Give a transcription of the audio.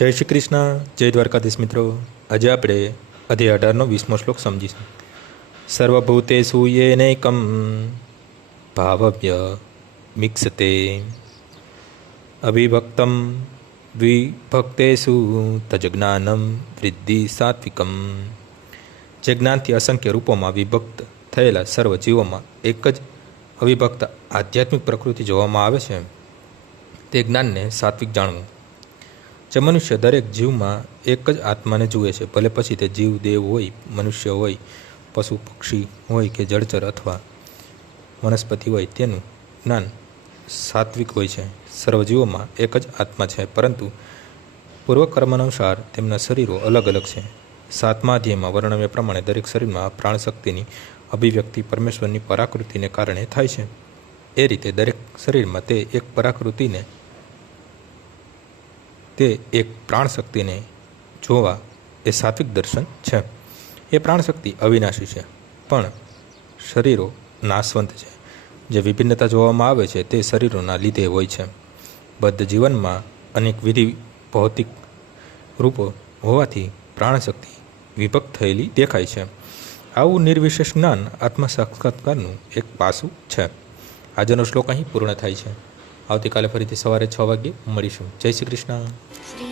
જય શ્રી કૃષ્ણ, જય દ્વારકાધીશ મિત્રો. આજે આપણે અધ્યાય 18નો 20મો શ્લોક સમજીશું. સર્વભૂતેષુ યેનૈકં ભાવવ્ય મિક્ષતે અવિભક્તમ દ્વિભક્તેષુ તજજ્ઞાનમ વૃદ્ધિ સાત્વિકમ. જે જ્ઞાનથી અસંખ્ય રૂપોમાં વિભક્ત થયેલા સર્વ જીવોમાં એક જ અવિભક્ત આધ્યાત્મિક પ્રકૃતિ જોવામાં આવે છે, તે જ્ઞાનને સાત્વિક જાણવું. જે મનુષ્ય દરેક જીવમાં એક જ આત્માને જુએ છે, ભલે પછી તે જીવ દેવ હોય, મનુષ્ય હોય, પશુ પક્ષી હોય કે જળચર અથવા વનસ્પતિ હોય, તેનું જ્ઞાન સાત્વિક હોય છે. સર્વ જીવોમાં એક જ આત્મા છે, પરંતુ પૂર્વકર્મ અનુસાર તેમના શરીરો અલગ અલગ છે. 7મા અધ્યાયમાં વર્ણવ્યા પ્રમાણે દરેક શરીરમાં પ્રાણશક્તિની અભિવ્યક્તિ પરમેશ્વરની પરાકૃતિને કારણે થાય છે. એ રીતે દરેક શરીરમાં તે એક પ્રાણશક્તિને જોવા એ સાત્વિક દર્શન છે. એ પ્રાણશક્તિ અવિનાશી છે, પણ શરીરો નાશવંત છે. જે વિભિન્નતા જોવામાં આવે છે તે શરીરોના લીધે હોય છે. બદ્ધ જીવનમાં અનેક વિધિ ભૌતિક રૂપો હોવાથી પ્રાણશક્તિ વિભક્ત થયેલી દેખાય છે. આવું નિર્વિશેષ જ્ઞાન આત્મસાક્ષાત્કારનું એક પાસું છે. આજનો શ્લોક અહીં પૂર્ણ થાય છે. આવતીકાલે ફરીથી સવારે 6 વાગ્યે મળીશું. જય શ્રી કૃષ્ણ.